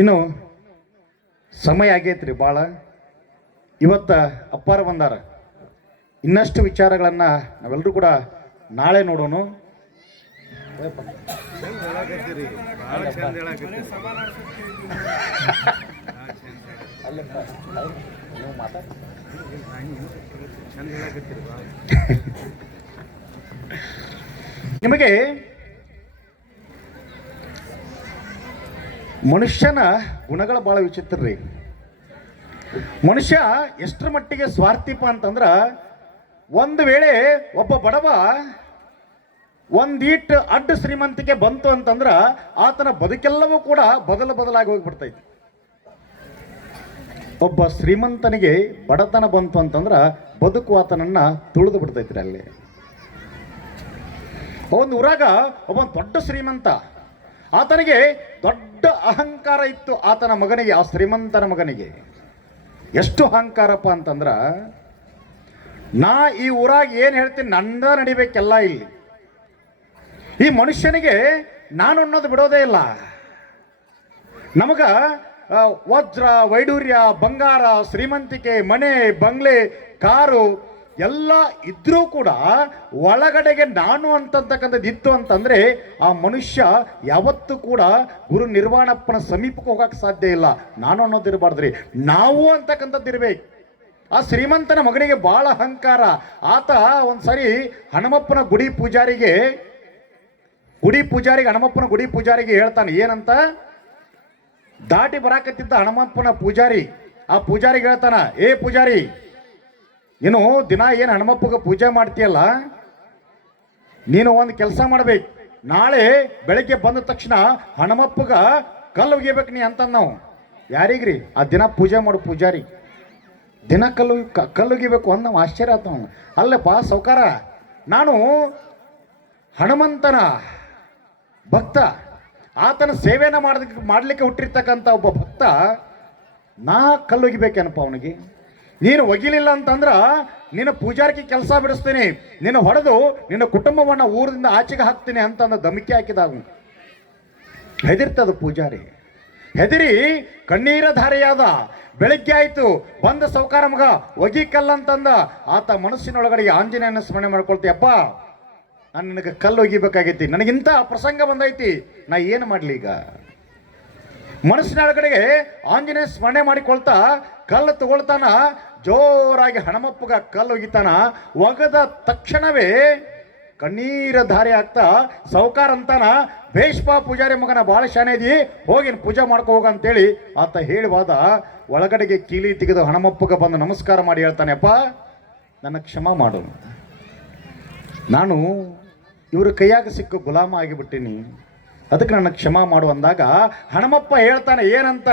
ಇನ್ನು ಸಮಯ ಆಗೈತ್ರಿ ಭಾಳ. ಇವತ್ತು ಅಪ್ಪಾರ ಬಂದಾರ. ಇನ್ನಷ್ಟು ವಿಚಾರಗಳನ್ನು ನಾವೆಲ್ಲರೂ ಕೂಡ ನಾಳೆ ನೋಡೋಣ. ನಿಮಗೆ ಮನುಷ್ಯನ ಗುಣಗಳ ಭಾಳ ವಿಚಿತ್ರ ರೀ. ಮನುಷ್ಯ ಎಷ್ಟರ ಮಟ್ಟಿಗೆ ಸ್ವಾರ್ಥಿಪ ಅಂತಂದ್ರ, ಒಂದು ವೇಳೆ ಒಬ್ಬ ಬಡವ ಒಂದೀಟ್ ಅಡ್ಡ ಶ್ರೀಮಂತಿಕೆ ಬಂತು ಅಂತಂದ್ರ ಆತನ ಬದುಕೆಲ್ಲವೂ ಕೂಡ ಬದಲಾಗಿ ಹೋಗ್ಬಿಡ್ತೈತಿ. ಒಬ್ಬ ಶ್ರೀಮಂತನಿಗೆ ಬಡತನ ಬಂತು ಅಂತಂದ್ರ ಬದುಕು ಆತನನ್ನ ತುಳಿದು ಬಿಡ್ತೈತ್ರಿ. ಅಲ್ಲಿ ಒಂದು ಊರಾಗ ಒಬ್ಬ ದೊಡ್ಡ ಶ್ರೀಮಂತ, ಆತನಿಗೆ ದೊಡ್ಡ ಅಹಂಕಾರ ಇತ್ತು. ಆತನ ಮಗನಿಗೆ, ಆ ಶ್ರೀಮಂತನ ಮಗನಿಗೆ ಎಷ್ಟು ಅಹಂಕಾರಪ್ಪ ಅಂತಂದ್ರ, ನಾ ಈ ಊರಾಗ ಏನು ಹೇಳ್ತೀನಿ ನಂದ ನಡಿಬೇಕೆಲ್ಲ. ಇಲ್ಲಿ ಈ ಮನುಷ್ಯನಿಗೆ ನಾನು ಅನ್ನೋದು ಬಿಡೋದೇ ಇಲ್ಲ. ನಮಗ ವಜ್ರ ವೈಡೂರ್ಯ ಬಂಗಾರ ಶ್ರೀಮಂತಿಕೆ ಮನೆ ಬಂಗ್ಲೆ ಕಾರು ಎಲ್ಲ ಇದ್ರೂ ಕೂಡ ಒಳಗಡೆಗೆ ನಾನು ಅಂತಕ್ಕಂಥದ್ದು ಇತ್ತು ಅಂತಂದ್ರೆ ಆ ಮನುಷ್ಯ ಯಾವತ್ತೂ ಕೂಡ ಗುರು ನಿರ್ವಾಣಪ್ಪನ ಸಮೀಪಕ್ಕೆ ಹೋಗಕ್ಕೆ ಸಾಧ್ಯ ಇಲ್ಲ. ನಾನು ಅನ್ನೋದು ಇರಬಾರ್ದ್ರಿ, ನಾವು ಅಂತಕ್ಕಂಥದ್ದು ಇರ್ಬೇಕು. ಆ ಶ್ರೀಮಂತನ ಮಗನಿಗೆ ಬಹಳ ಅಹಂಕಾರ. ಆತ ಒಂದ್ಸರಿ ಹನುಮಪ್ಪನ ಗುಡಿ ಪೂಜಾರಿಗೆ ಹನುಮಪ್ಪನ ಗುಡಿ ಪೂಜಾರಿಗೆ ಹೇಳ್ತಾನೆ ಏನಂತ. ದಾಟಿ ಬರಾಕತ್ತಿದ್ದ ಹನುಮಪ್ಪನ ಪೂಜಾರಿ ಆ ಪೂಜಾರಿಗೆ ಹೇಳ್ತಾನ, ಏ ಪೂಜಾರಿ, ನೀನು ದಿನ ಏನು ಹನುಮಪ್ಪಗೆ ಪೂಜೆ ಮಾಡ್ತೀಯಲ್ಲ, ನೀನು ಒಂದು ಕೆಲಸ ಮಾಡ್ಬೇಕು. ನಾಳೆ ಬೆಳಗ್ಗೆ ಬಂದ ತಕ್ಷಣ ಹನುಮಪ್ಪಗ ಕಲ್ಲು ಒಗಿಬೇಕು ನೀ ಅಂತ. ನಾವು ಯಾರಿಗ್ರಿ? ಆ ದಿನ ಪೂಜೆ ಮಾಡು ಪೂಜಾರಿ, ದಿನ ಕಲ್ಲು ಒಗಿಬೇಕು ಅಂದ. ನಾವು ಆಶ್ಚರ್ಯ ಆತ. ಅಲ್ಲಪ್ಪ ಸೌಕಾರ, ನಾನು ಹನುಮಂತನ ಭಕ್ತ, ಆತನ ಸೇವೆನ ಮಾಡ್ಲಿಕ್ಕೆ ಹುಟ್ಟಿರ್ತಕ್ಕಂಥ ಒಬ್ಬ ಭಕ್ತ, ನಾ ಕಲ್ಲು ಒಗಿಬೇಕೇನಪ್ಪ ಅವನಿಗೆ? ನೀನು ಒಗಿಲಿಲ್ಲ ಅಂತಂದ್ರ ನಿನ್ನ ಪೂಜಾರಿಗೆ ಕೆಲಸ ಬಿಡಿಸ್ತೀನಿ, ನಿನ್ನ ಹೊಡೆದು ನಿನ್ನ ಕುಟುಂಬವನ್ನು ಊರಿಂದ ಆಚೆಗೆ ಹಾಕ್ತೀನಿ ಅಂತಂದ ಧಮಕಿ ಹಾಕಿದಾಗ ಹೆದರ್ತದ ಪೂಜಾರಿ. ಹೆದರಿ ಕಣ್ಣೀರ ಧಾರೆಯಾದ. ಬೆಳಗ್ಗೆ ಆಯ್ತು, ಬಂದ ಸೌಕಾರ ಮಗ ಒಗಿ ಕಲ್ಲಂತಂದ. ಆತ ಮನಸ್ಸಿನೊಳಗಡೆ ಆಂಜನೇಯನ ಸ್ಮರಣೆ ಮಾಡ್ಕೊಳ್ತೀಯಪ್ಪ, ನಾನು ನಿನಗೆ ಕಲ್ಲು ಒಗಿಬೇಕಾಗೈತಿ, ನನಗಿಂತ ಪ್ರಸಂಗ ಬಂದೈತಿ, ನಾ ಏನು ಮಾಡಲಿ ಈಗ? ಮನಸ್ಸಿನೊಳಗಡೆಗೆ ಆಂಜನೇಯ ಸ್ಮರಣೆ ಮಾಡಿಕೊಳ್ತಾ ಕಲ್ಲು ತಗೊಳ್ತಾನ. ಜೋರಾಗಿ ಹನುಮಪ್ಪಗ ಕಲ್ಲು ಒಗಿತಾನ. ಒಗದ ತಕ್ಷಣವೇ ಕಣ್ಣೀರ ಧಾರೆ ಆಗ್ತಾ ಸೌಕಾರ ಅಂತಾನ, ಭೇಷ್ಪ ಪೂಜಾರಿ ಮಗನ ಭಾಳ ಶಾನೆ ಇದೀ, ಹೋಗಿ ಪೂಜೆ ಮಾಡ್ಕೊ ಹೋಗ ಅಂತೇಳಿ ಆತ ಹೇಳಿವಾದ. ಒಳಗಡೆಗೆ ಕೀಲಿ ತೆಗೆದು ಹನುಮಪ್ಪಗ ಬಂದು ನಮಸ್ಕಾರ ಮಾಡಿ ಹೇಳ್ತಾನೆ, ಅಪ್ಪ ನನ್ನ ಕ್ಷಮ ಮಾಡು, ನಾನು ಇವ್ರ ಕೈಯಾಗ ಸಿಕ್ಕು ಗುಲಾಮ ಆಗಿಬಿಟ್ಟಿನಿ, ಅದಕ್ಕೆ ನನ್ನ ಕ್ಷಮ ಮಾಡು ಅಂದಾಗ ಹನುಮಪ್ಪ ಹೇಳ್ತಾನೆ ಏನಂತ,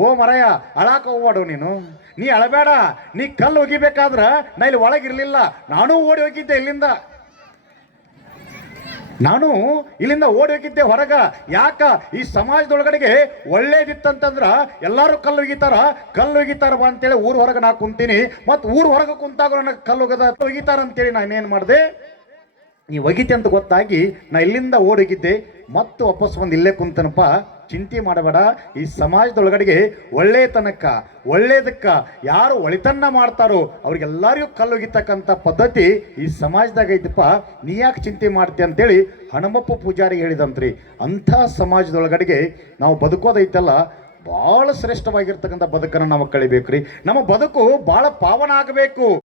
ಓ ಮರಯ್ಯ ಅಳಾಕ ಹೋಗ್ಬೇಡು ನೀ ಅಳಬೇಡ. ನೀ ಕಲ್ಲು ಒಗಿಬೇಕಾದ್ರ ನಾ ಇಲ್ಲಿ ಒಳಗಿರ್ಲಿಲ್ಲ, ನಾನೂ ಓಡಿ ಹೋಗಿದ್ದೆ ಇಲ್ಲಿಂದ, ನಾನು ಇಲ್ಲಿಂದ ಓಡಿ ಹೋಗಿದ್ದೆ ಹೊರಗ. ಯಾಕ? ಈ ಸಮಾಜದೊಳಗಡೆಗೆ ಒಳ್ಳೇದಿತ್ತಂತಂದ್ರ ಎಲ್ಲರೂ ಕಲ್ಲು ಒಗಿತಾರ ಬಾ ಅಂತೇಳಿ ಊರ್ ಹೊರಗೆ ನಾ ಕುಂತೀನಿ. ಮತ್ತು ಊರ್ ಹೊರಗೆ ಕುಂತಾಗ ನನಗೆ ಕಲ್ಲು ಒಗಿತಾರ ಅಂತೇಳಿ ನಾನೇನು ಮಾಡಿದೆ, ನೀ ಒಗಿತೆ ಅಂತ ಗೊತ್ತಾಗಿ ನಾ ಇಲ್ಲಿಂದ ಓಡೋಗಿದ್ದೆ, ಮತ್ತು ವಾಪಸ್ ಬಂದು ಇಲ್ಲೇ ಕುಂತನಪ್ಪ. ಚಿಂತೆ ಮಾಡಬೇಡ. ಈ ಸಮಾಜದೊಳಗಡೆಗೆ ಒಳ್ಳೇದಕ್ಕ ಯಾರು ಒಳಿತನ್ನ ಮಾಡ್ತಾರೋ ಅವ್ರಿಗೆಲ್ಲರಿಗೂ ಕಲ್ಲೊಗಿತಕ್ಕಂಥ ಪದ್ಧತಿ ಈ ಸಮಾಜದಾಗ ಐತಪ್ಪ, ನೀ ಯಾಕೆ ಚಿಂತೆ ಮಾಡ್ತೀಯ ಅಂತೇಳಿ ಹನುಮಪ್ಪ ಪೂಜಾರಿಗೆ ಹೇಳಿದಂತ್ರಿ. ಅಂಥ ಸಮಾಜದೊಳಗಡೆಗೆ ನಾವು ಬದುಕೋದೈತಲ್ಲ, ಭಾಳ ಶ್ರೇಷ್ಠವಾಗಿರ್ತಕ್ಕಂಥ ಬದುಕನ್ನು ನಾವು ಕಳಿಬೇಕ್ರಿ. ನಮ್ಮ ಬದುಕು ಭಾಳ ಪಾವನ ಆಗಬೇಕು.